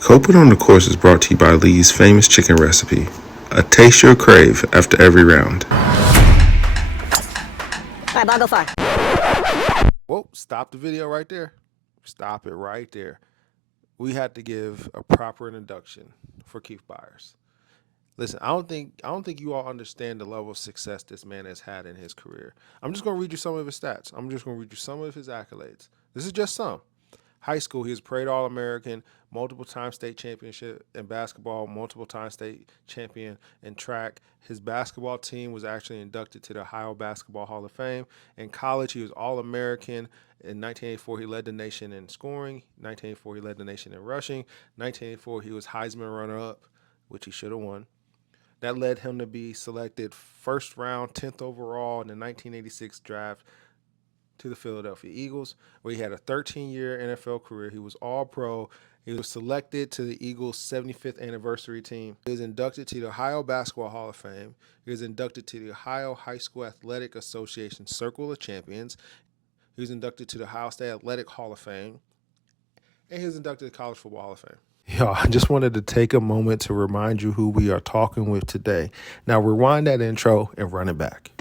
Copeland on the Course is brought to you by Lee's famous chicken recipe. A taste you'll crave after every round. Alright, ball, go far. Whoa, stop the video right there. Stop it right there. We had to give a proper introduction for Keith Byars. Listen, I don't think you all understand the level of success this man has had in his career. I'm just going to read you some of his stats. I'm just going to read you some of his accolades. This is just some. High school, he was parade All-American, multiple-time state championship in basketball, multiple-time state champion in track. His basketball team was actually inducted to the Ohio Basketball Hall of Fame. In college, he was All-American. In 1984, he led the nation in scoring. 1984, he led the nation in rushing. 1984, he was Heisman runner-up, which he should have won. That led him to be selected first round, 10th overall in the 1986 draft to the Philadelphia Eagles, where he had a 13-year NFL career. He was All-Pro. He was selected to the Eagles' 75th anniversary team. He was inducted to the Ohio Basketball Hall of Fame. He was inducted to the Ohio High School Athletic Association Circle of Champions. He was inducted to the Ohio State Athletic Hall of Fame. And he was inducted to the College Football Hall of Fame. Yo, I just wanted to take a moment to remind you who we are talking with today. Now rewind that intro and run it back.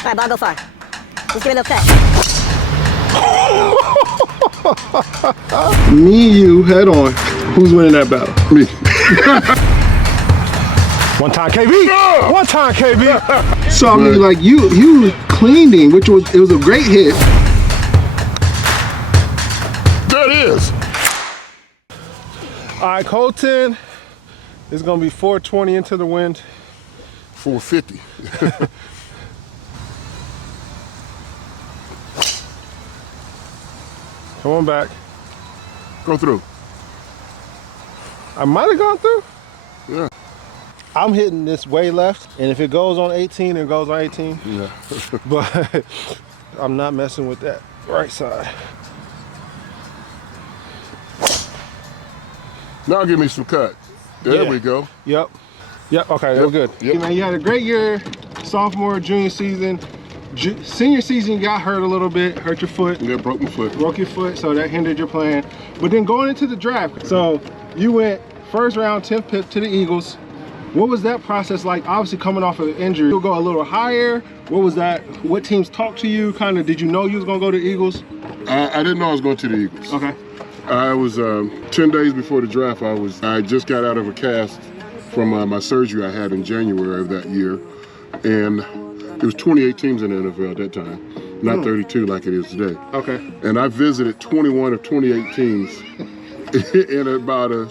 Alright, ball, go far. Just give it a little cut. Me and you, head on. Who's winning that battle? Me. One time, KB. One time, KB. So I mean, like you cleaned him, it was a great hit. That is. All right, Colton. It's gonna be 420 into the wind. 450. Come on back. Go through. I might have gone through. Yeah. I'm hitting this way left, and if it goes on 18, it goes on 18. Yeah. But I'm not messing with that right side. Now give me some cut. There Yeah. we go. Yep. Okay, we're good. Yep. Man, you had a great year, sophomore, junior season. Senior season, you got hurt a little bit, hurt your foot. Yeah, broke my foot. Broke your foot, so that hindered your plan. But then going into the draft, so you went first round, 10th pick to the Eagles. What was that process like? Obviously coming off of an injury, you'll go a little higher. What was that? What teams talked to you? Kind of, did you know you was gonna go to the Eagles? I didn't know I was going to the Eagles. Okay. I was 10 days before the draft. I just got out of a cast from my surgery I had in January of that year, and it was 28 teams in the NFL at that time, not 32 like it is today. Okay. And I visited 21 of 28 teams in about a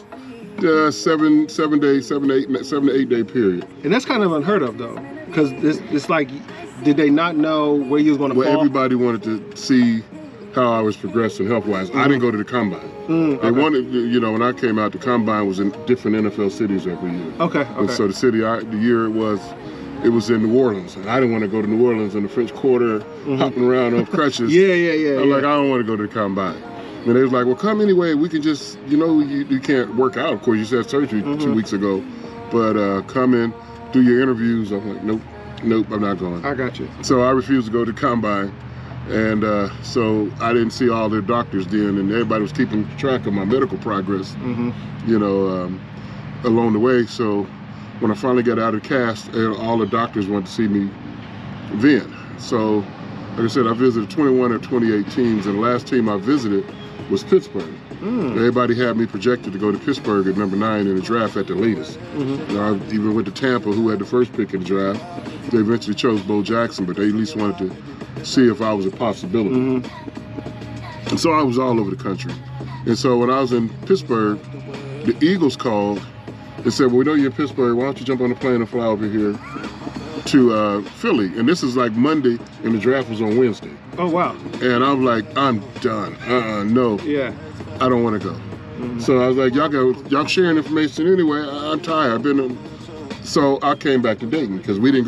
7 to 8 day period. And that's kind of unheard of though, because it's like, did they not know where you was going to Well, fall? everybody wanted to see how I was progressing health-wise. I didn't go to the combine. They wanted, when I came out, the combine was in different NFL cities every year. Okay. And so the year it was in New Orleans. And I didn't want to go to New Orleans in the French Quarter, hopping around on crutches. Yeah. I'm like, I don't want to go to the combine. And they was like, well, come anyway. We can just, you can't work out. Of course, you had surgery 2 weeks ago. But come in, do your interviews. I'm like, nope, I'm not going. I got you. So I refused to go to the combine. And so I didn't see all the doctors then, and everybody was keeping track of my medical progress, along the way. So when I finally got out of the cast, all the doctors wanted to see me then. So, like I said, I visited 21 or 28 teams, and the last team I visited was Pittsburgh. Everybody had me projected to go to Pittsburgh at number 9 in the draft at the latest. I even went to Tampa, who had the first pick in the draft. They eventually chose Bo Jackson, but they at least wanted to see if I was a possibility. And so I was all over the country. And so when I was in Pittsburgh, the Eagles called and said, well, we know you're in Pittsburgh, why don't you jump on a plane and fly over here to Philly? And this is like Monday, and the draft was on Wednesday. Oh, wow. And I'm like, I'm done. No. Yeah. I don't want to go. So I was like, y'all sharing information anyway. I'm tired. So I came back to Dayton because we didn't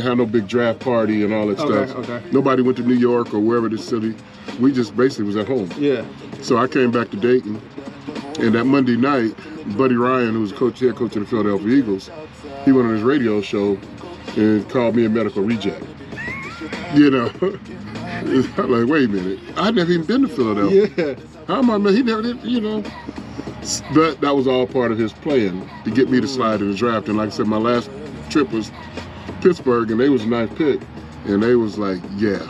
have no big draft party and all that stuff. Okay. Nobody went to New York or wherever the city. We just basically was at home. Yeah. So I came back to Dayton, and that Monday night, Buddy Ryan, who was head coach of the Philadelphia Eagles, he went on his radio show and called me a medical reject. I'm like, wait a minute. I'd never even been to Philadelphia. Yeah. How am I? He never did, you know. But that was all part of his plan to get me to slide in the draft. And like I said, my last trip was Pittsburgh, and they was a 9th pick. And they was like, yeah,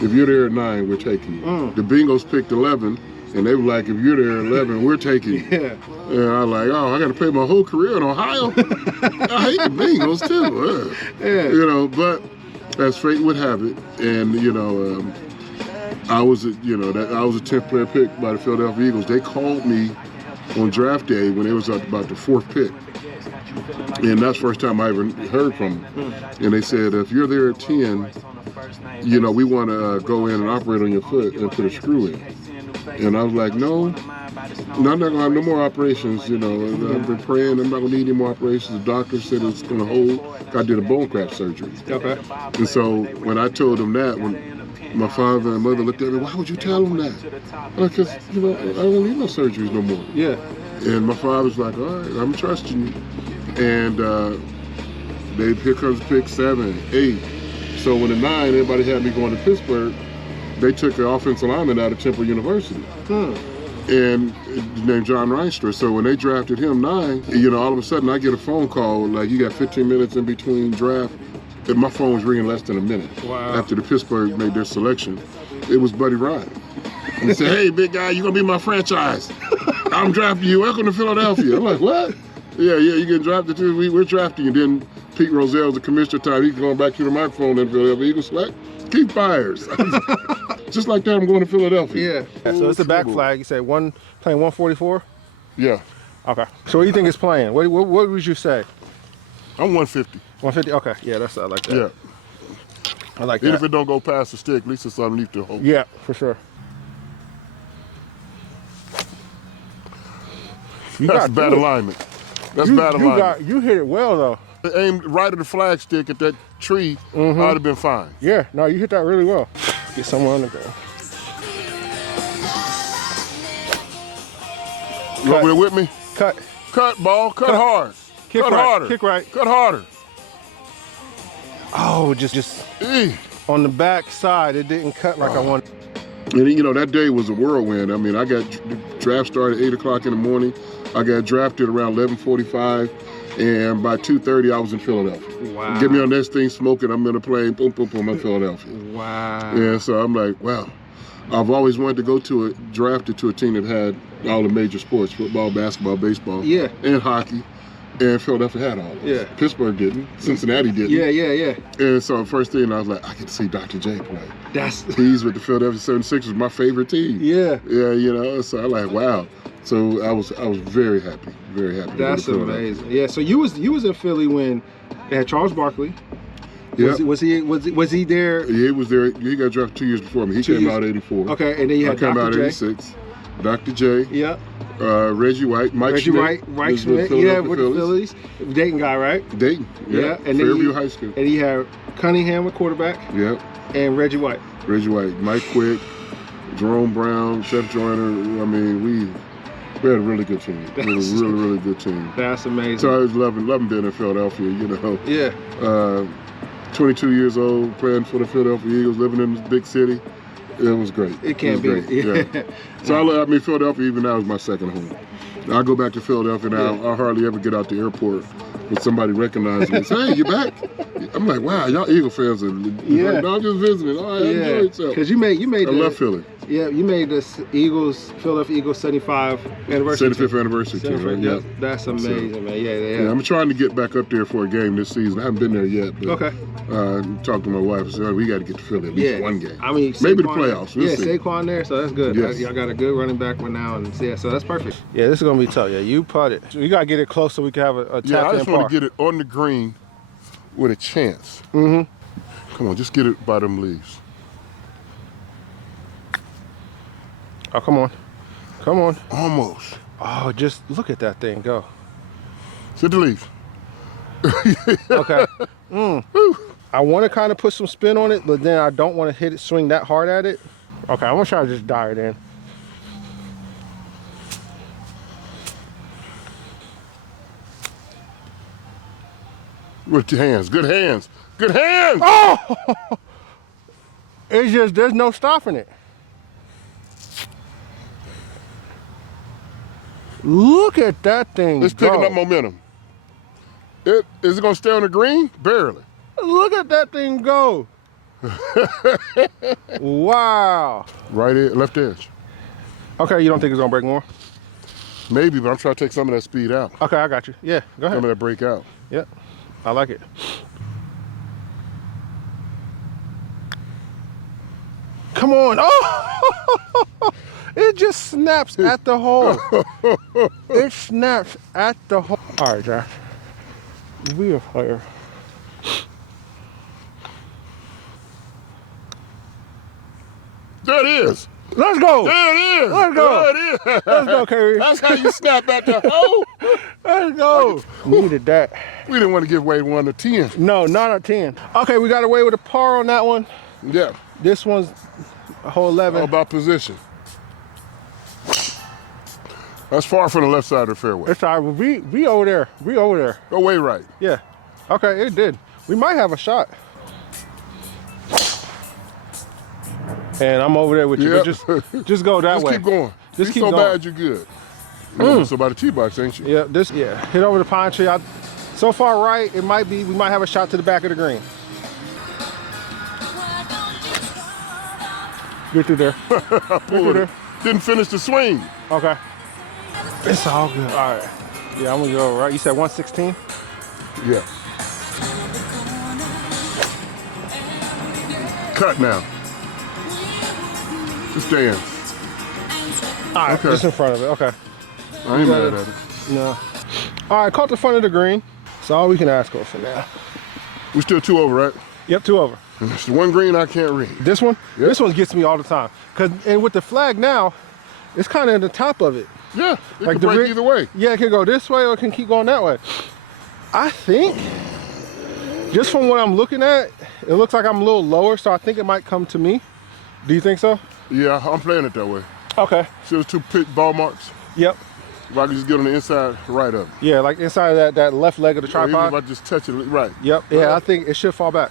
if you're there at 9, we're taking you. The Bengals picked 11, and they were like, if you're there at 11, we're taking you. Yeah. And I was like, oh, I got to play my whole career in Ohio? I hate the Bengals, too. Yeah. You know, but as fate would have it, and, you know, I was a 10th player pick by the Philadelphia Eagles. They called me on draft day when it was about the 4th pick. And that's the first time I ever heard from them. And they said, if you're there at 10, you know, we want to go in and operate on your foot and put a screw in. And I was like, no, I'm not going to have no more operations. You know, I've been praying I'm not going to need any more operations. The doctor said it's going to hold. I did a bone graft surgery. Okay. And so when I told them that, when my father and mother looked at me, why would you tell them that? Because, you know, I don't need no surgeries no more. Yeah. And my father's like, all right, I'm trusting you. And here comes pick 7, 8. So when at 9, everybody had me going to Pittsburgh, they took the offensive lineman out of Temple University. And named John Reinstra. So when they drafted him 9, you know, all of a sudden I get a phone call, like, you got 15 minutes in between draft. And my phone was ringing less than a minute. Wow. After the Pittsburgh made their selection. It was Buddy Ryan. And he said, hey, big guy, you're going to be my franchise. I'm drafting you. Welcome to Philadelphia. I'm like, what? Yeah, you get drafted too. We're drafting you. Then Pete Rozelle's the commissioner time. He's going back to the microphone in Philadelphia. Eagles select Keith Byars. Just like that, I'm going to Philadelphia. Yeah. So it's the back flag. You said playing 144? Yeah. Okay. So what do you think it's playing? What would you say? I'm 150. 150? Okay. Yeah, I like that. Yeah. I like Even that. if it don't go past the stick, at least it's underneath the hole. Yeah, for sure. That's bad alignment. That's bad alignment. You hit it well, though. Aimed right at the flag stick at that tree, I'd have been fine. Yeah, no, you hit that really well. Get somewhere on the go. You over there with me? Cut. Cut, ball. Cut hard. Kick cut right. harder. Kick right. Cut harder. Oh, just on the back side, it didn't cut like I wanted. And you know, that day was a whirlwind. I mean, I got draft started at 8 o'clock in the morning. I got drafted around 11:45, and by 2:30 I was in Philadelphia. Wow. Get me on this thing smoking. I'm in a plane. Boom, boom, boom. I'm in Philadelphia. Wow. Yeah, so I'm like, wow. I've always wanted to go to drafted to a team that had all the major sports: football, basketball, baseball, and hockey. And Philadelphia had all those. Yeah. Pittsburgh didn't. Cincinnati didn't. Yeah. And so first thing I was like, I get to see Dr. J play. He's with the Philadelphia 76ers, my favorite team. Yeah. Yeah, you know. So I'm like, wow. So I was very happy. Very happy. That's amazing. Yeah. So you was in Philly when they had Charles Barkley. Yeah. Was he there? Yeah, he was there. He got drafted 2 years before me. He came out 84. Okay, and then you had I came out Dr. J. 86. Dr. J. Yeah. Reggie White, Mike Schmidt. Mike Schmidt. Yeah, with the Phillies. Dayton guy, right? Dayton. Yeah. And Fairview High School. And he had Cunningham, a quarterback. Yeah. And Reggie White. Reggie White, Mike Quick, Jerome Brown, Chef Joyner. I mean, we had a really good team. We had a really, really good team. That's amazing. So I was loving being in Philadelphia, you know. Yeah. 22 years old, playing for the Philadelphia Eagles, living in this big city. It was great. It can't be. Yeah. So I mean, Philadelphia even now is my second home. I go back to Philadelphia now. Yeah. I hardly ever get out the airport when somebody recognizes me and says, hey, you back? I'm like, wow, y'all Eagle fans are. Yeah. No, I'm just visiting. Oh, I enjoy it. Because you made. I love Philly. Yeah, you made the Philadelphia Eagles 75th anniversary. 75th anniversary team, right? Yep. That's amazing, man. Yeah. I'm trying to get back up there for a game this season. I haven't been there yet. But, okay. Talked to my wife and said, oh, we got to get to Philly at least one game. I mean, maybe the playoffs. We'll see. Saquon there, so that's good. Yes. Y'all got a good running back one now, and so that's perfect. Yeah, this is gonna be tough. Yeah, you putted. You gotta get it close so we can have a tap in. Yeah, I just want to get it on the green with a chance. Mm-hmm. Come on, just get it by them leaves. Oh, come on. Almost. Oh, just look at that thing go. Sit the leaf. Okay. I want to kind of put some spin on it, but then I don't want to swing that hard at it. Okay, I'm gonna try to just dive it in. With your hands. Good hands. Good hands! Oh! It's just, there's no stopping it. Look at that thing It's go. picking up momentum. Is it gonna stay on the green? Barely. Look at that thing go. Wow. Right edge, left edge. Okay, you don't think it's gonna break more? Maybe, but I'm trying to take some of that speed out. Okay, I got you. Yeah, go ahead. Some of that break out. Yep, I like it. Come on. Oh! It just snaps at the hole. It snaps at the hole. All right, Josh. We are fire. There it is. Let's go. There it is. Let's go. There it is. Let's go, Kerry. That's how you snap at the hole. Let's go. Needed that. We didn't want to give away 1 to 10. No, not a 10. Okay, we got away with a par on that one. Yeah. This one's a hole 11. All about position. That's far from the left side of the fairway. It's all right. We over there. We over there. Go way right. Yeah. Okay, it did. We might have a shot. And I'm over there with you. Yeah. But just go that Just way. keep going. Just You're keep so going. bad, you're good. You're so by the tee box, ain't you? Yeah, hit over the pine tree. So far right, it might be, we might have a shot to the back of the green. Get through there. Get through there. Didn't finish the swing. Okay. It's all good. All right. Yeah, I'm gonna go right. You said 116? Yeah. Cut now. Just stay in. All right, Okay. just in front of it. Okay. I ain't got mad it. at it. No. All right, caught the front of the green. That's all we can ask for now. We still 2 over, right? Yep, 2 over. It's the one green I can't read. This one? Yep. This one gets me all the time. And with the flag now, it's kind of in the top of it. Yeah, it Like can the break rig- either way. Yeah, it can go this way or it can keep going that way. I think, just from what I'm looking at, it looks like I'm a little lower, so I think it might come to me. Do you think so? Yeah, I'm playing it that way. Okay. See those 2 pit ball marks? Yep. If I can just get on the inside right of it. Yeah, like inside of that left leg of the Even tripod. if I just touch it, right. Yep. Yeah, I think it should fall back.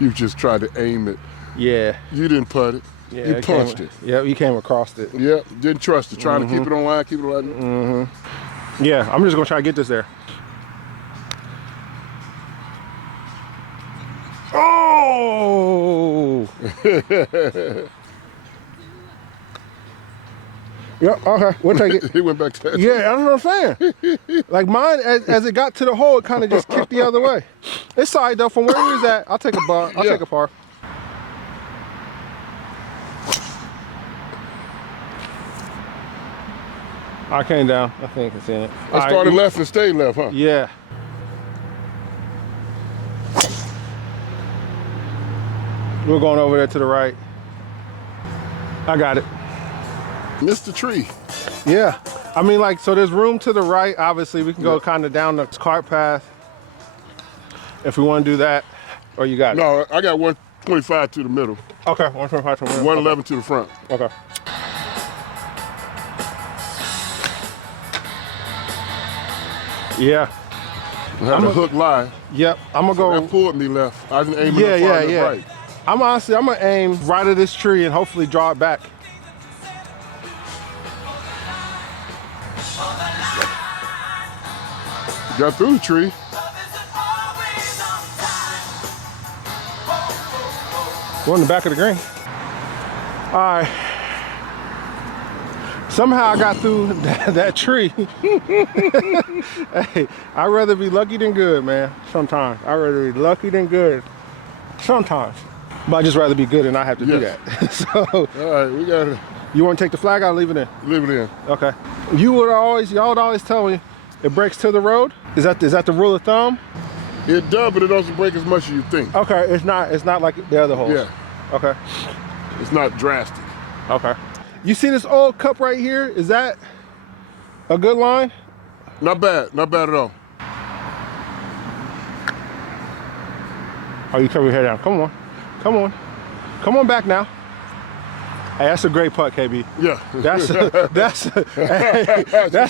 You just tried to aim it. Yeah. You didn't putt it. Yeah. You punched it. Yeah, you came across it. Yep, didn't trust it. Trying to keep it on line, keep it on line. Yeah, I'm just gonna try to get this there. Oh! Yep, okay, we'll take it. He went back to that. Yeah, that's what I'm saying. Like mine, as it got to the hole, it kind of just kicked the other way. It's side though, from where he was at, I'll take a bar. I'll Yeah. take a par. I came down. I think it's in it. All I right, started left and stayed left, huh? Yeah. We're going over there to the right. I got it. Missed the tree. Yeah. I mean, like, so there's room to the right. Obviously, we can go kind of down the cart path if we want to do that. Or you got it? No, I got 125 to the middle, Okay, 125 to the middle. 111 to the front. Okay. Yeah. I had the hook lie. Yep. I'm going to That go. pulled me left. I didn't aim Yeah, it far yeah, enough yeah. right. I'm going to aim right at this tree and hopefully draw it back. Got through the tree. We're in the back of the green. All right. Somehow I got through that tree. Hey, I'd rather be lucky than good, man. Sometimes. I'd rather be lucky than good. Sometimes. But I'd just rather be good and not have to do Yes. that. So, All right, we got to you want to take the flag out or leave it in? leave it in. Okay. Y'all would always tell me it breaks to the road. Is that the rule of thumb? It does, but it doesn't break as much as you think. Okay, it's not like the other holes. Yeah, Okay. it's not drastic. Okay. You see this old cup right here? Is that a good line? Not bad at all. Oh, you cover your head down. Come on. Come on. Come on back now. Hey, that's a great putt, KB. Yeah. That's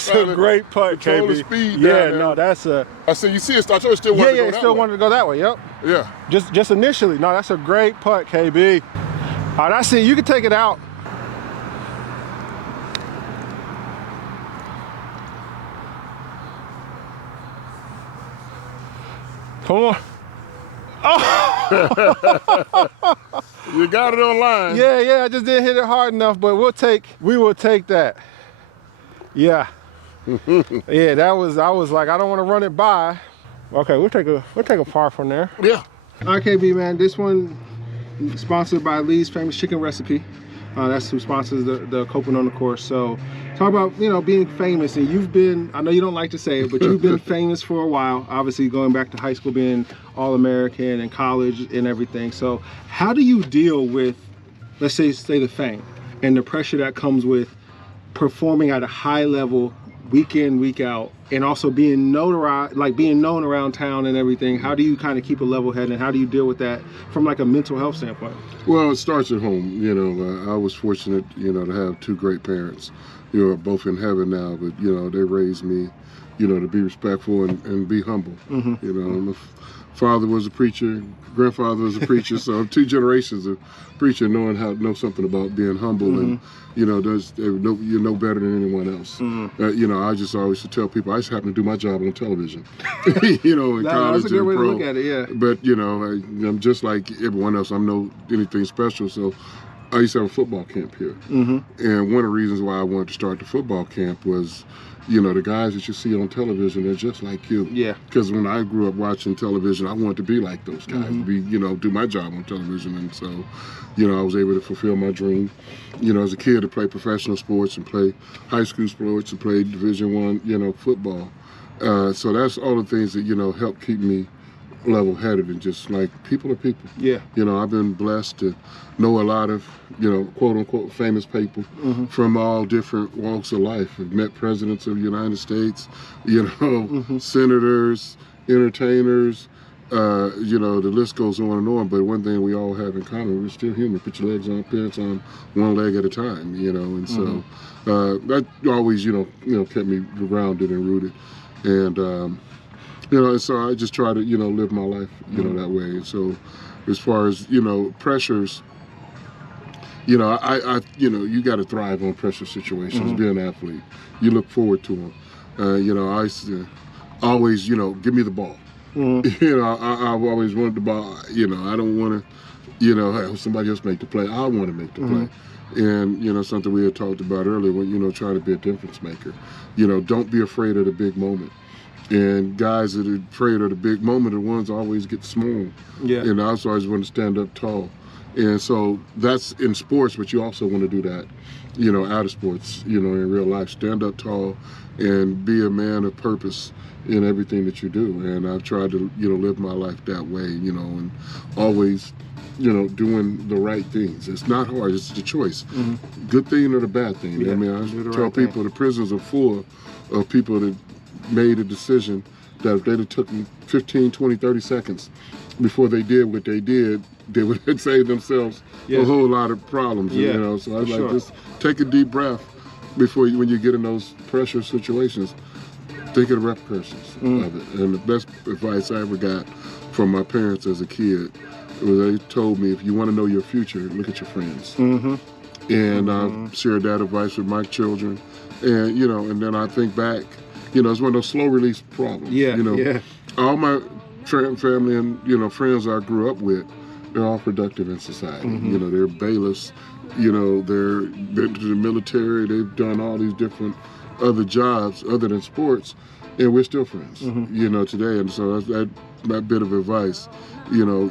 a great putt, Control the KB. speed down Yeah, there. no, that's a. I said, you see it, I told you still wanted to go Yeah, that still way. wanted to go that way. Yep. Yeah. Just initially. No, that's a great putt, KB. All right, I see. You can take it out. Come on. You got it online. Yeah, I just didn't hit it hard enough, but we will take that. Yeah. Yeah, I was like, I don't want to run it by. Okay, we'll take a par from there. Yeah. RKB, man, this one sponsored by Lee's Famous Chicken Recipe. That's who sponsors the Coping on the Course. So talk about, being famous, and you've been, I know you don't like to say it, but you've been famous for a while, obviously going back to high school, being All-American and college and everything. So how do you deal with, let's say the fame and the pressure that comes with performing at a high level week in, week out, and also being notarized, like being known around town and everything? How do you kind of keep a level head, and how do you deal with that from like a mental health standpoint? Well, it starts at home. I was fortunate, to have two great parents, both in heaven now, but, they raised me, to be respectful and be humble. My father was a preacher, grandfather was a preacher, so two generations of preacher know something about being humble and, you know better than anyone else. I just always tell people I just happen to do my job on television, in college that's a good and way to pro. look at it, yeah. But, I'm just like everyone else. I'm no anything special, so I used to have a football camp here. And one of the reasons why I wanted to start the football camp was, the guys that you see on television, they're just like you. Yeah. Because when I grew up watching television, I wanted to be like those guys, do my job on television. And so, I was able to fulfill my dream, as a kid to play professional sports and play high school sports and play Division I, football. So that's all the things that, help keep me level-headed and just like people are people. Yeah. I've been blessed to know a lot of, quote-unquote famous people from all different walks of life. I've met presidents of the United States, senators, entertainers, the list goes on and on. But one thing we all have in common, we're still human. Put your legs on, pants on, one leg at a time, and so that always, kept me grounded and rooted. And, and so I just try to, live my life, that way. And so as far as, pressures, you got to thrive on pressure situations, be an athlete. You look forward to them. I used to always, give me the ball. I've always wanted the ball. I don't want to, have somebody else make the play. I want to make the play. And, something we had talked about earlier, when, try to be a difference maker. Don't be afraid of the big moment. And guys that are afraid of the big moment are the ones that always get small. Yeah. And I also always want to stand up tall. And so that's in sports, but you also want to do that, out of sports, in real life. Stand up tall and be a man of purpose in everything that you do. And I've tried to, live my life that way, and always, doing the right things. It's not hard, it's the choice. Good thing or the bad thing. Yeah, I mean, I do the tell right people the prisons are full of people that made a decision that if they'd have taken 15, 20, 30 seconds before they did what they did, they would have saved themselves a whole lot of problems. Yeah, So I'd like just take a deep breath before when you get in those pressure situations. Think of the repercussions of it. And the best advice I ever got from my parents as a kid was they told me, if you want to know your future, look at your friends. And I've shared that advice with my children. And, and then I think back, it's one of those slow release problems. All my family and, friends I grew up with, they're all productive in society. They're bailiffs, they're been to the military, they've done all these different other jobs other than sports, and we're still friends, today. And so that's that bit of advice,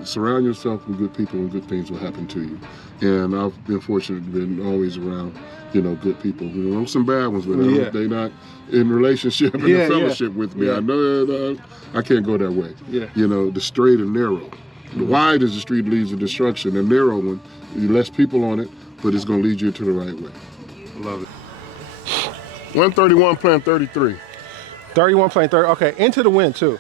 surround yourself with good people and good things will happen to you. And I've been fortunate to be always around, good people. Some bad ones, but they're not in relationship and in fellowship with me. I know I can't go that way. The straight and narrow. The wide is the street leads to destruction. The narrow one, less people on it, but it's going to lead you to the right way. Love it. 131 playing 33. 31 playing 30. Okay, into the wind too.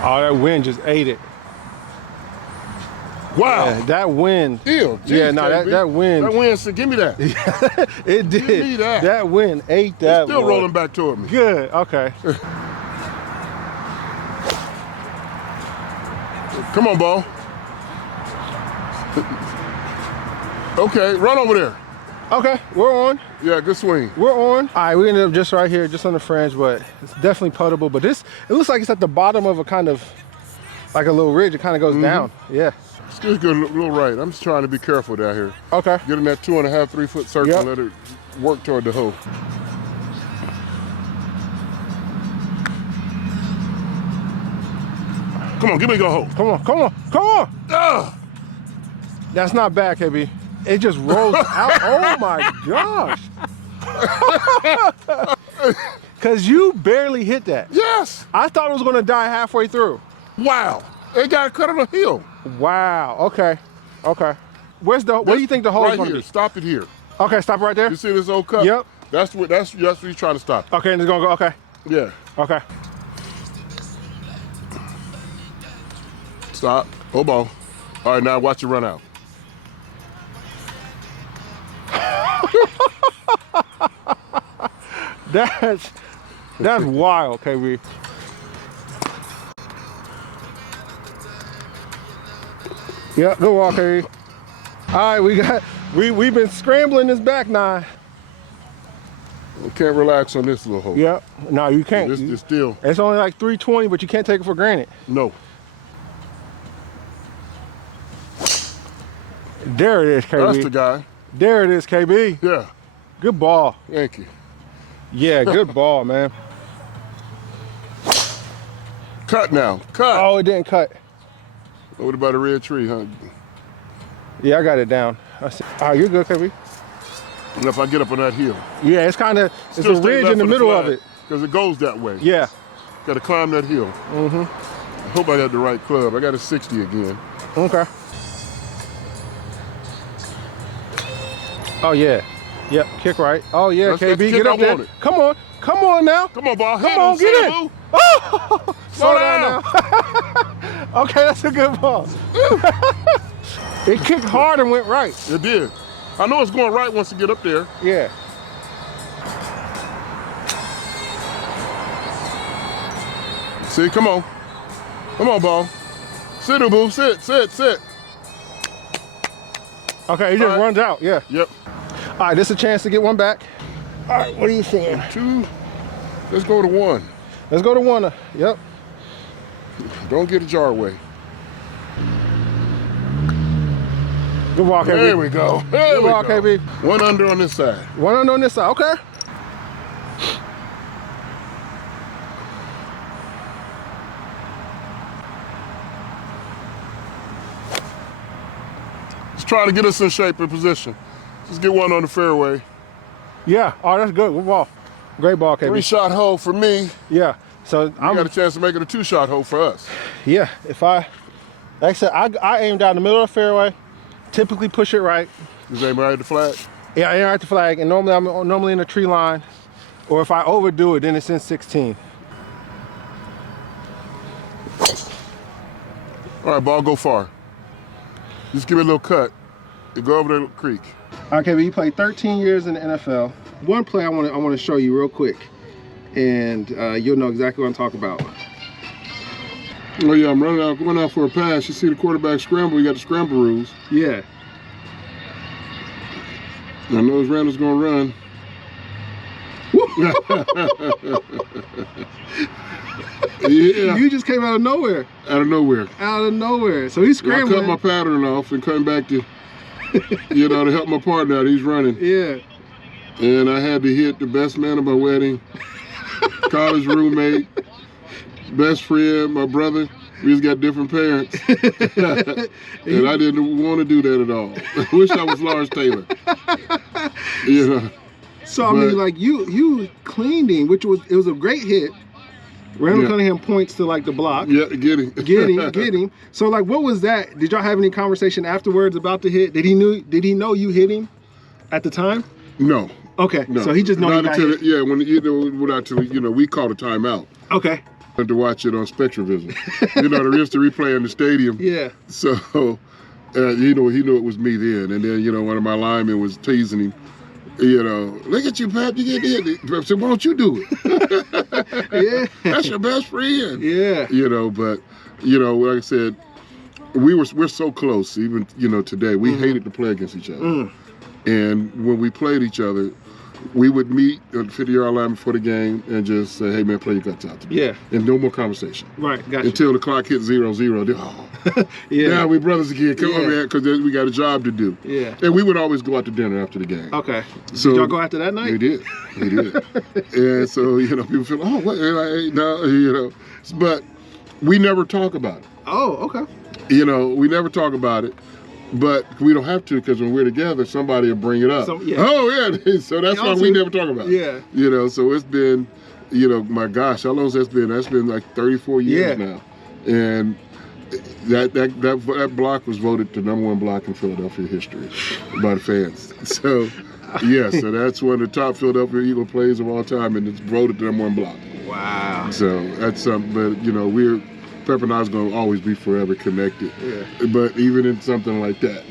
Oh, that wind just ate it. Wow. Yeah, that wind. Ew, geez, Yeah, no, KB. that wind. That wind said, give me that. It did. me that. That wind ate that. Still boy. rolling back toward me. Good. Okay. Come on, ball. Okay, run over there. Okay, we're on. Yeah, good swing. We're on. All right, we ended up just right here, just on the fringe, but it's definitely puttable. But this, it looks like it's at the bottom of a kind of, like a little ridge. It kind of goes down. Yeah. Still good, a little right. I'm just trying to be careful down here. Okay. Get in that 2.5, 3 foot circle Yep. and let it work toward the hole. Come on, give me a go hole. Come on, come on, come on. Ah! That's not bad, KB. It just rolls out. Oh my gosh. Because you barely hit that. Yes! I thought it was going to die halfway through. Wow. It got cut on the hill. Wow. Okay. Okay. Where do you think the hole is right going to here. be? Stop it here. Okay, stop it right there. You see this old cup? Yep. That's what he's trying to stop. Okay, and it's going to go. Okay. Yeah. Okay. Stop. Oh, ball. All right, now watch it run out. That's wild, KB. Yeah, good walk, KB. All right, we've been scrambling this back nine. We can't relax on this little hole. Yep. No, you can't. This is still, It's only like 320, but you can't take it for granted. no. There it is, KB. That's the guy. There it is, KB. Yeah. Good ball. Thank you. Yeah, good ball, man. Cut now. Cut. Oh, it didn't cut. What about a red tree, huh? Yeah, I got it down. I see. Oh, you're good, KB. And if I get up on that hill. Yeah, it's kind of, it's a ridge in the middle of it. Because it goes that way. Yeah. Got to climb that hill. Mm-hmm. I hope I got the right club. I got a 60 again. Okay. Oh, yeah. Yep, kick right. Oh, yeah, That's the KB, kick get I up there. wanted. Come on. Come on now. Come on, ball. Come Hit on, him, get City it. Boo. Oh! Slow down. now. Okay, that's a good ball. It kicked hard and went right. It did. I know it's going right once you get up there. Yeah. See, come on. Come on, ball. Sit, boo. Sit, sit, sit. Okay, it just All right. runs out. Yeah. Yep. All right, this is a chance to get one back. All right, what are you saying? 2. Let's go to 1. Let's go to one. Yep. Don't get a jar away. Good walk, KB. There we go. There Good we walk, go. KB. 1 under on this side. One on this side. Okay. Just trying to get us in shape and position. Just get 1 on the fairway. Yeah. Oh, that's good. Good ball. Great ball, KB. 3-shot hole for me. Yeah. So You got a chance to make it a 2-shot hole for us. yeah. If like I said, I aim down the middle of the fairway. Typically push it right. Is anybody at the flag? Yeah, I aim right the flag, and normally I'm normally in the tree line, or if I overdo it, then it's in 16. All right, ball, go far. Just give it a little cut. You go over the creek. Okay, but you played 13 years in the NFL. One play I want to show you real quick, and you'll know exactly what I'm talking about. Oh yeah, I'm running out, going out for a pass. You see the quarterback scramble, you got the scramble rules. Yeah. I know his Randall's gonna run. Yeah, You just came out of nowhere. out of nowhere. Out of nowhere. So he's I cut scrambling. my pattern off and cutting back to, to help my partner out. He's running. Yeah. And I had to hit the best man of my wedding, college roommate, best friend, my brother. We just got different parents. And I didn't want to do that at all. I wish I was Lawrence Taylor. So I mean, But- like you cleaned him, it was a great hit. Randall Yeah. Cunningham points to like the block. Yeah, get him. Get him. So like, what was that? Did y'all have any conversation afterwards about the hit? Did he know you hit him at the time? No. Okay, No. so he just know Not you got until hit. yeah, we called a timeout. Okay. To watch it on SpectraVision. The replay in the stadium. Yeah. So he knew it was me then. And then, one of my linemen was teasing him. Look at you, Pep. You get it. Pep said, why don't you do it? Yeah. That's your best friend. Yeah. But, like I said, we're so close. Even, today, we hated to play against each other. And when we played each other, we would meet at the 50-yard line before the game and just say, hey, man, play your guts out today. Yeah. And no more conversation. Right, gotcha. Until the clock hit 0-0. Yeah. Now we brothers again. Come on, man, because we got a job to do. Yeah. And we would always go out to dinner after the game. Okay. So did y'all go after that night? We did. And so, people feel, oh, what? No, but we never talk about it. Oh, okay. We never talk about it. But we don't have to, because when we're together, somebody will bring it up. Yeah. Oh, yeah. So that's why we never talk about it. Yeah. So it's been, my gosh, how long has that been? That's been like 34 years now. And that block was voted the #1 block in Philadelphia history by the fans. So, so that's one of the top Philadelphia Eagle plays of all time, and it's voted the #1 block. Wow. So that's something, but, Pep and I is going to always be forever connected. Yeah. But even in something like that,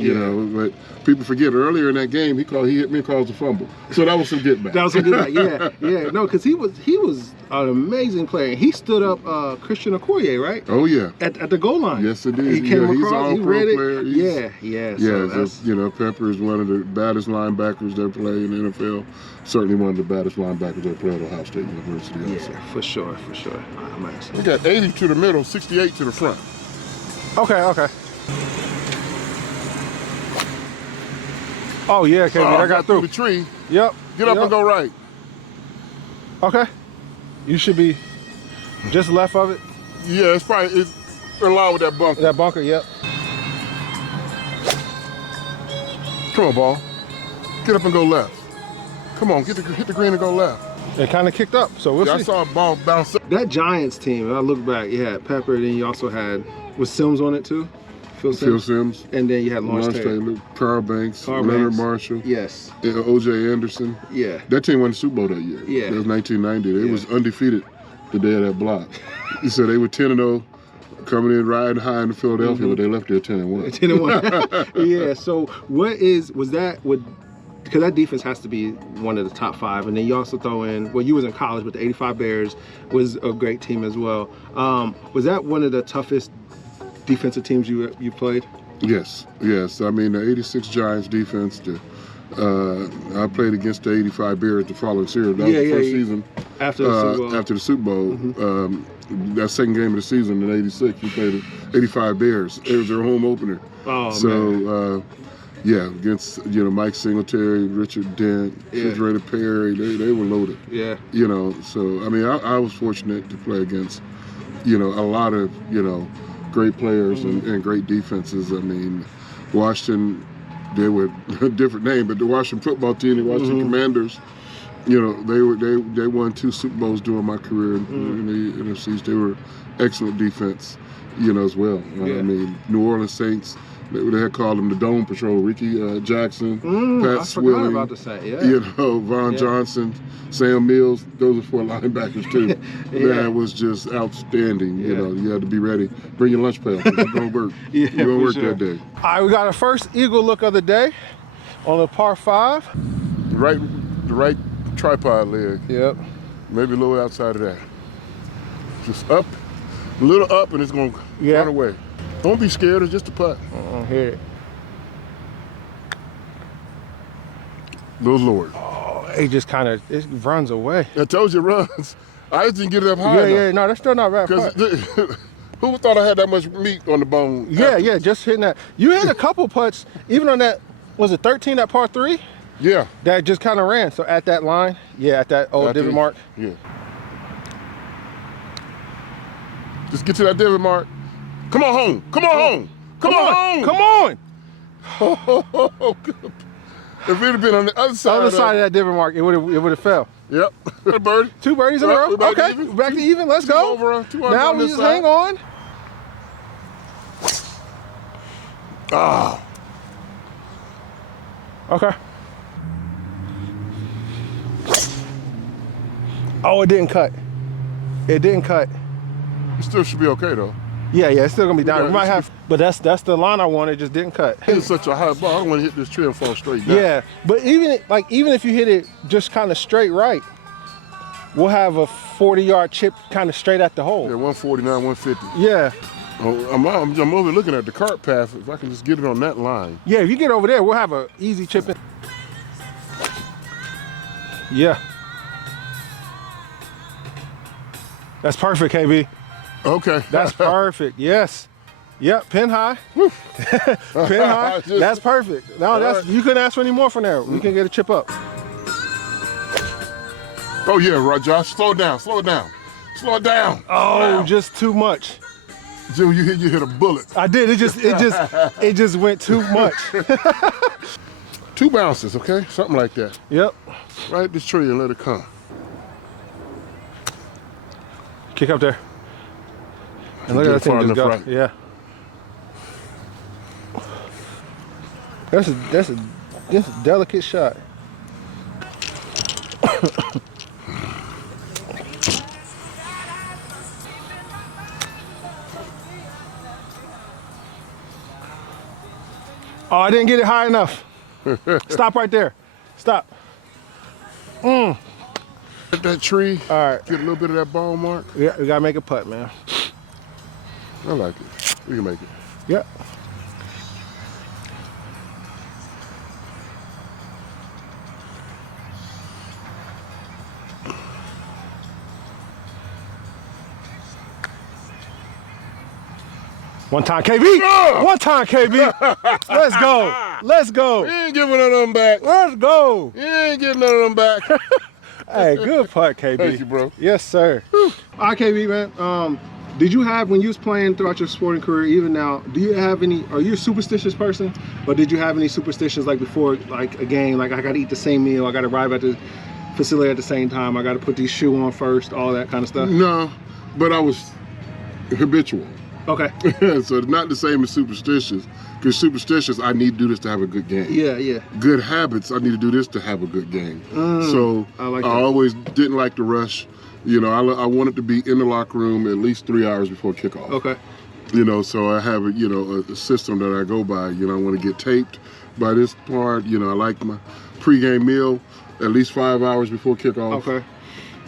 but people forget earlier in that game, he hit me and caused a fumble. So that was some get back. That was some get back, yeah. No, because he was an amazing player. He stood up Christian Okoye, right? Oh, yeah. At the goal line. Yes, it is. He came he's across, he read it. Yeah. So Pepper is one of the baddest linebackers that play in the NFL. Certainly one of the baddest linebackers that play at Ohio State University. Yeah, for sure. I'm asking. We got 80 to the middle, 68 to the front. Okay. Oh, yeah, KV, I got through. The tree. Yep. Get up and go right. Okay. You should be just left of it. Yeah, it's in line with that bunker. That bunker, yep. Come on, ball. Get up and go left. Come on, hit the green and go left. It kind of kicked up, so we'll see. I saw a ball bounce up. That Giants team, I look back, you had Pepper, then you also was Sims on it too? Phil Sims. And then you had Lawrence Taylor. Carl Banks, Leonard Marshall. Yes. O.J. Anderson. Yeah. That team won the Super Bowl that year. Yeah. That was 1990. They was undefeated the day of that block. So they were 10-0, coming in riding high in Philadelphia, but they left there 10-1. 10-1. Yeah, so because that defense has to be one of the top 5, and then you also throw in, you was in college, but the 85 Bears was a great team as well. Was that one of the toughest defensive teams you played? Yes. I mean, the 86 Giants defense, I played against the 85 Bears the following season. That was the first season after the Super Bowl. After the Super Bowl. That second game of the season in 86, we played the 85 Bears. It was their home opener. Oh, man. Against Mike Singletary, Richard Dent, Refrigerator Perry, they were loaded. Yeah. So I mean, I was fortunate to play against, a lot of great players and great defenses. I mean, Washington, they were a different name, but the Washington football team, the Washington Commanders, they won 2 Super Bowls during my career in the NFCs. They were excellent defense, as well. I mean, New Orleans Saints. They had called them the Dome Patrol. Ricky Jackson, Pat Swilling, about to say, Von Johnson, Sam Mills. Those are 4 linebackers too. That was just outstanding. You had to be ready. Bring your lunch pail. You're gonna work. You're gonna work that day. All right, we got our first Eagle look of the day on the par 5. The right tripod leg. Yep. Maybe a little outside of that. Just up, a little up, and it's gonna run away. Don't be scared, it's just a putt. Hit it. Little lower. Oh, it runs away. I told you it runs. I just didn't get it up high enough. Yeah, no, that's still not bad. Who thought I had that much meat on the bone? Yeah, just hitting that. You hit a couple putts, even on that, was it 13, that par 3? Yeah. That just kind of ran. So at that line, at that old divot mark. Yeah. Just get to that divot mark. Come on home. Come on home. Come on. Come on. Oh, if it had been on the other side, of that divot mark, it would have fell. Yep. A birdie. 2 birdies in a row. Okay. Back to even. Let's go. Now we just hang on. Ah. Okay. Oh, it didn't cut. It didn't cut. It still should be okay though. Yeah, it's still gonna be down. Yeah, We might it's- have, but that's the line I wanted. It just didn't cut. It's such a high ball. I don't want to hit this tree and fall straight down. Yeah, but even if you hit it just kind of straight right, we'll have a 40-yard chip kind of straight at the Yeah, hole. 149, 150. Yeah, Oh, I'm over looking at the cart path. If I can just get it on that line. yeah. If you get over there, we'll have a easy chip in. Yeah, that's perfect, KB. Okay. That's perfect. Yes. Yep. Pin high. Pin high. That's perfect. No, that's you couldn't ask for any more from there. We can get a chip up. Oh yeah, right, Josh. Slow it down. Slow it down. Slow it down. Oh, just too much. Jim, you hit a bullet. I did. It just went too much. 2 bounces, okay? Something like that. Yep. Right at this tree and let it come. Kick up there. And look at that thing just go. Right. Yeah. That's a delicate shot. Oh, I didn't get it high enough. Stop right there. Stop. Hit that tree. All right. Get a little bit of that ball mark. Yeah, we gotta make a putt, man. I like it. We can make it. Yep. One time, KB. Yeah. One time, KB. Let's go. Let's You go. ain't giving none of them back. Let's go. You ain't getting none of them back. Hey, good putt, KB. Thank you, bro. Yes, sir. All right, KB, man. Did you have, when you was playing throughout your sporting career, even now, do you have any, are you a superstitious person? Or did you have any superstitions like before, like a game, like I gotta eat the same meal, I gotta arrive at the facility at the same time, I gotta put these shoes on first, all that kind of stuff? No, but I was habitual. Okay. So it's not the same as superstitious. Because superstitious, I need to do this to have a good game. Yeah, yeah. Good habits, I need to do this to have a good game. So I like I that. always didn't like to rush. You know, I wanted to be in the locker room at least 3 hours before kickoff. Okay. You know, so I have a system that I go by. You know, I want to get taped by this part. You know, I like my pregame meal at least 5 hours before kickoff. Okay.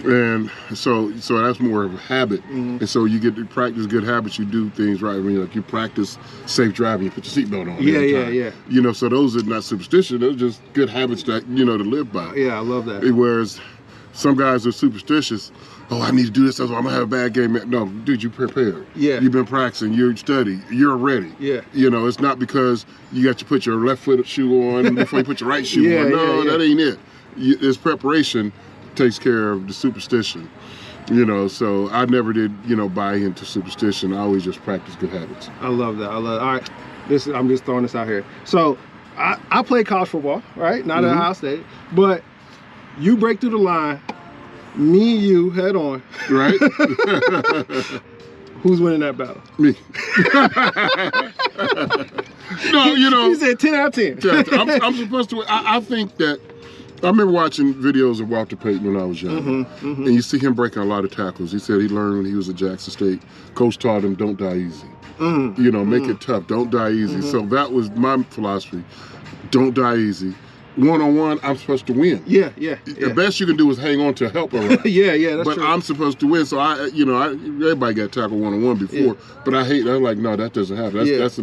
And so that's more of a habit. And so you get to practice good habits. You do things right. I mean, like you practice safe driving. You put your seatbelt on. Yeah, every yeah, time. yeah. You know, so those are not superstition. Those are just good habits that to live by. Yeah, I love that. Whereas some guys are superstitious. Oh, I need to do this. I'm gonna have a bad game. No, dude, you prepared. Yeah. You've been practicing. You're studying. You're ready. Yeah. You know, it's not because you got to put your left foot shoe on before you put your right shoe Yeah, on. No, yeah, yeah. that ain't it. This preparation takes care of the superstition. You know, so I never did, buy into superstition. I always just practice good habits. I love that. All right. I'm just throwing this out here. So I played college football, right? Not at Ohio State, but you break through the line, me and you head on. Right? Who's winning that battle? Me. No, He said 10 out of 10. I'm supposed to. I think that. I remember watching videos of Walter Payton when I was young, and you see him breaking a lot of tackles. He said he learned when he was at Jackson State. Coach taught him, don't die easy. Make it tough. Don't die easy. So that was my philosophy. Don't die easy. One-on-one, I'm supposed to win. Yeah. The best you can do is hang on to a helper. Right? Yeah, that's but true. I'm supposed to win. So everybody got tackled one-on-one before. But I hate. I'm like, no, that doesn't happen. That's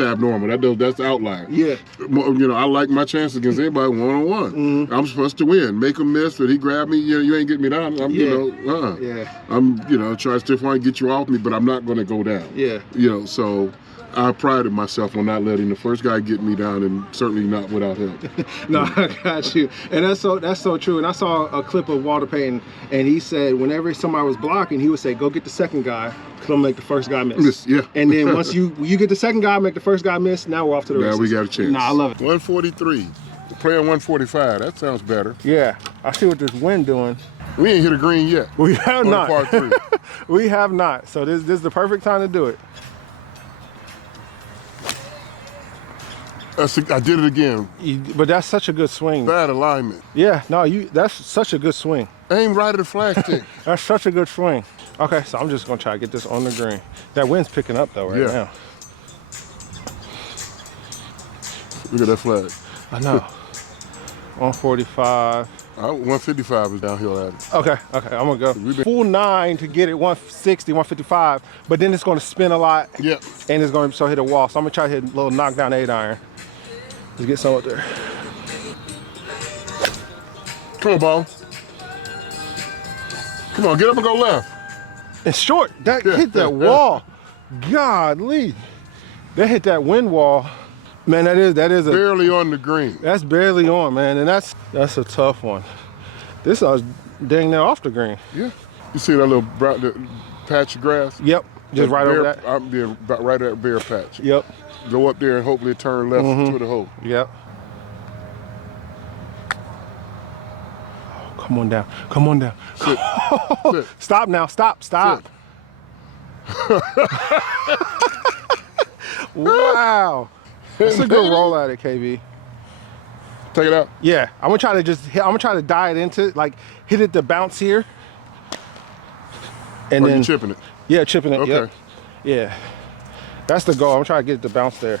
abnormal. That's the outlier. Yeah. I like my chances against anybody one-on-one. I'm supposed to win. Make him miss, but he grabbed me. You ain't getting me down. Yeah. I'm try to stiff one, get you off me, but I'm not going to go down. Yeah. So I prided myself on not letting the first guy get me down, and certainly not without help. No, I got you. And that's so true. And I saw a clip of Walter Payton, and he said whenever somebody was blocking, he would say, go get the second guy, because I'm going to make the first guy miss. Yeah. And then once you get the second guy, make the first guy miss, now we're off to the races. Now we got a chance. Nah, I love it. 143. Playing 145. That sounds better. Yeah, I see what this wind doing. We ain't hit a green yet. We have On not. par 3. We have not. So this is the perfect time to do it. I did it again. But that's such a good swing. Bad alignment. Yeah, no, that's such a good swing. Aim right at the flag stick. That's such a good swing. Okay, so I'm just gonna try to get this on the green. That wind's picking up though right now. Look at that flag. I know. 145. 155 is downhill at it. Okay, I'm gonna go full 9 to get it 160, 155, but then it's gonna spin a lot. Yep. And it's gonna hit a wall. So I'm gonna try to hit a little knockdown 8-iron. Let's get some up there. Come on, ball. Come on, get up and go left. It's short. That hit that wall. Godly. That hit that wind wall. Man, that is a Barely on the green. that's barely on, man, and that's a tough one. This is dang near off the green. Yeah. You see that little brown patch of grass? Yep, just right over that. I'm there, about right at that bare patch. Yep, Go up there and hopefully turn left to the hole. yep. Oh, come on down, come on down. Sit. Sit. Stop now, stop. Sit. Wow, that's a good roll at it, KB. Take it out. Yeah, I'm gonna try to dive into it, like hit it to bounce here. And Or then you chipping it? Yeah, chipping it. Okay. Yep. Yeah, that's the goal. I'm trying to get it to bounce there,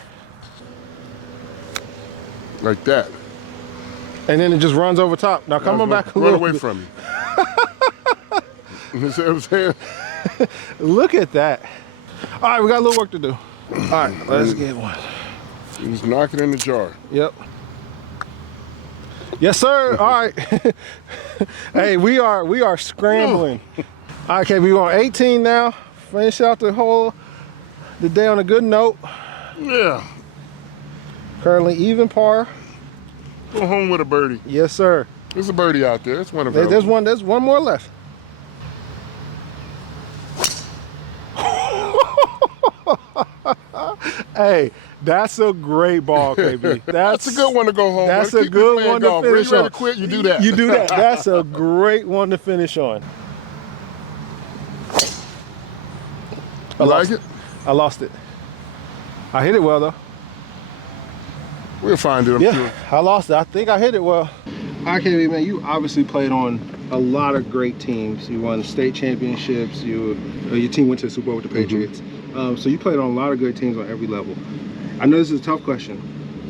Like that. and then it just runs over top. Now come on back a Run little away bit. from me. You see what I'm saying? Look at that. All right, we got a little work to do. All right, let's get one. Just knock it in the jar. Yep. Yes, sir. All right. Hey, we are scrambling. All right, okay, we on 18 now. Finish out the day on a good note. Yeah. Currently even par. Go home with a birdie. Yes, sir. There's a birdie out there. It's one of them. There's one more left. Hey, that's a great ball, KB. That's a good one to go home. That's with. a Keep your good plan one to going. When finish you ready on. to quit, you do that. You do that. That's a great one to finish on. You like it? I lost it. I hit it well though. We'll find it, I'm Yeah, sure. I lost it. I think I hit it well. IKB, man, you obviously played on a lot of great teams. You won state championships. Your team went to the Super Bowl with the Patriots. So you played on a lot of good teams on every level. I know this is a tough question,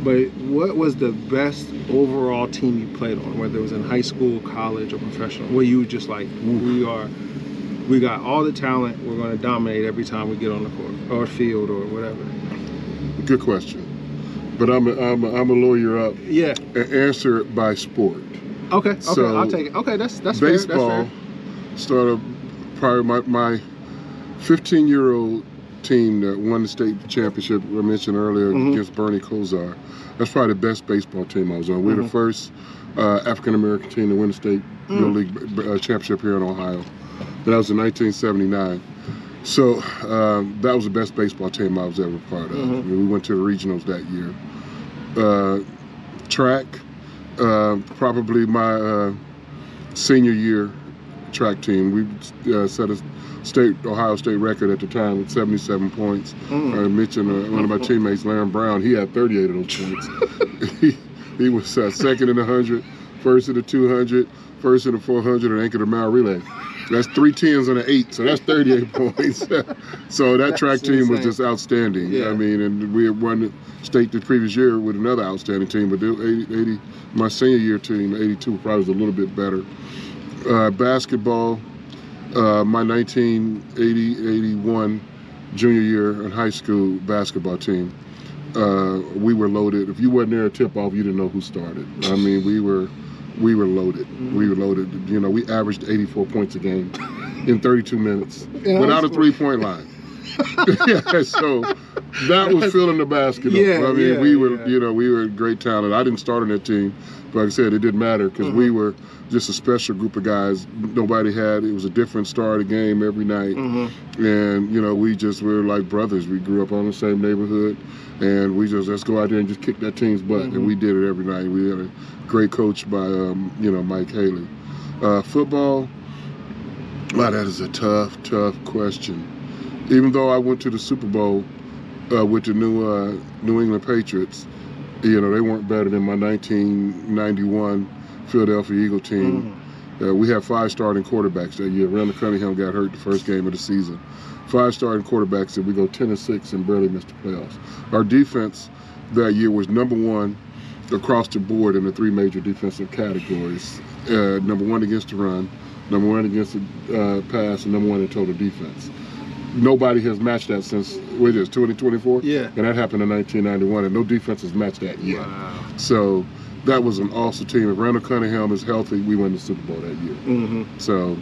but what was the best overall team you played on, whether it was in high school, college, or professional, where you were just like, we got all the talent, we're going to dominate every time we get on the court or field or whatever? Good question. But I'm a lawyer up. Yeah. And answer it by sport. Okay. So, I'll take it. Okay, that's baseball fair. started probably my 15-year-old team that won the state championship I mentioned earlier against Bernie Kosar. That's probably the best baseball team I was on. We were the first African-American team to win the state Little League championship here in Ohio. That was in 1979. So that was the best baseball team I was ever part of. I mean, we went to the regionals that year. Track, probably my senior year track team. We set a Ohio State record at the time with 77 points. I mentioned one of my teammates, Larry Brown, he had 38 of those points. he was second in the 100, first in the 200, first in the 400, and anchored a mile relay. That's 3 10s and an 8, so that's 38 points. So that track team was just outstanding. Yeah. I mean, and we had won the state the previous year with another outstanding team, but 80, my senior year team, 82, probably was a little bit better. Basketball, my 1980-81 junior year in high school basketball team, we were loaded. If you wasn't there at tip-off, you didn't know who started. I mean, we were loaded. We were loaded. You know, we averaged 84 points a game in 32 minutes without a three-point line. Yeah, so that was filling the basket up. I mean, we were, we were great talent. I didn't start on that team, but like I said, it didn't matter because we were just a special group of guys. Nobody had. It was a different start of the game every night, and we were like brothers. We grew up on the same neighborhood, and we just let's go out there and just kick that team's butt, and we did it every night. We had a great coach by Mike Haley. Football, wow, that is a tough question. Even though I went to the Super Bowl with the New England Patriots, they weren't better than my 1991 Philadelphia Eagle team. We had 5 starting quarterbacks that year. Randall Cunningham got hurt the first game of the season. 5 starting quarterbacks, and we go 10-6 and barely missed the playoffs. Our defense that year was #1 across the board in the 3 major defensive categories. #1 against the run, #1 against the pass, and #1 in total defense. Nobody has matched that since, what is it, 2024? Yeah. And that happened in 1991, and no defense has matched that yet. Wow. So that was an awesome team. If Randall Cunningham is healthy, we win the Super Bowl that year. Mm-hmm. So,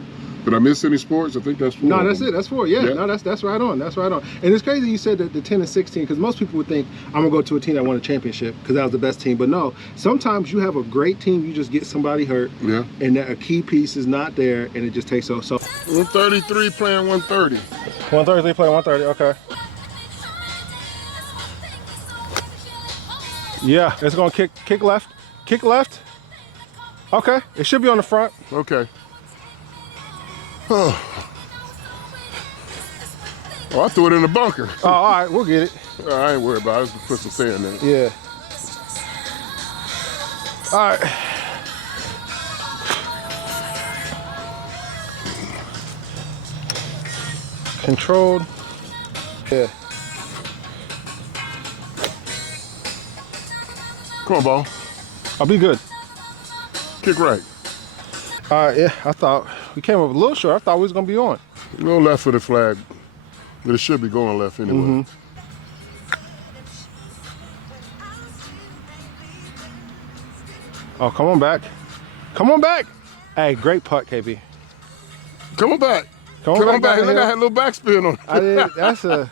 did I miss any sports? I think that's 4. No, of that's them. it. That's 4. Yeah. Yeah. No, that's right on. That's right on. And it's crazy you said that the 10-16, because most people would think I'm gonna go to a team that won a championship because that was the best team. But no, sometimes you have a great team, you just get somebody hurt, Yeah. and that a key piece is not there, and it just takes so. 133 playing 130. 130 play 130. Okay. Yeah, it's gonna kick left, kick left. Okay, it should be on the front. Okay. Oh, I threw it in the bunker. Oh, all right, we'll get it. I ain't worried about it. Just put some sand in it. Yeah. All right. Controlled. Yeah. Come on, ball. I'll be good. Kick right. All right, yeah, I thought we came up a little short. I thought we was gonna be on. A little left for the flag, but it should be going left anyway. Mm-hmm. Oh, come on back. Come on back. Hey, great putt, KB. Come on back. Come Come on on back back. down Look, here. I had a little backspin on it. I did. That's a.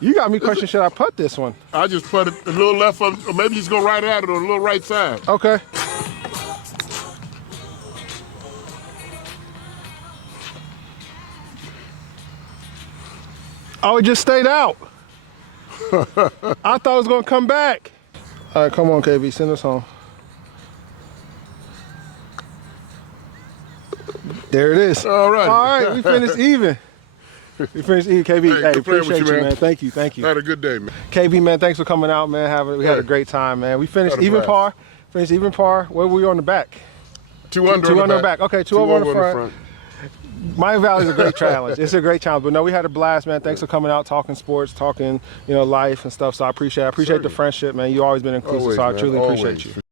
You got me questioning, should I putt this one? I just put it a little left, or maybe just go right at it on a little right side. Okay. Oh, it just stayed out. I thought it was gonna come back. All right, come on, KB, send us home. There it is. All right. All right, we finished even. We finished even, KB. Hey, Hey, good playing with appreciate you, you, man. man. Thank you, thank you. Had a good day, man. KB, man, thanks for coming out, man. We had a great time, man. We finished Had a even blast. par. Finished even par. Where were we on the back? 2 under. Two on under the back. Okay, two over on the front. Miami Valley is a great challenge. It's a great challenge. But no, we had a blast, man. Thanks for coming out, talking sports, talking, life and stuff. So I appreciate the friendship, man. You always been inclusive, Always, so I man. truly Always. appreciate you.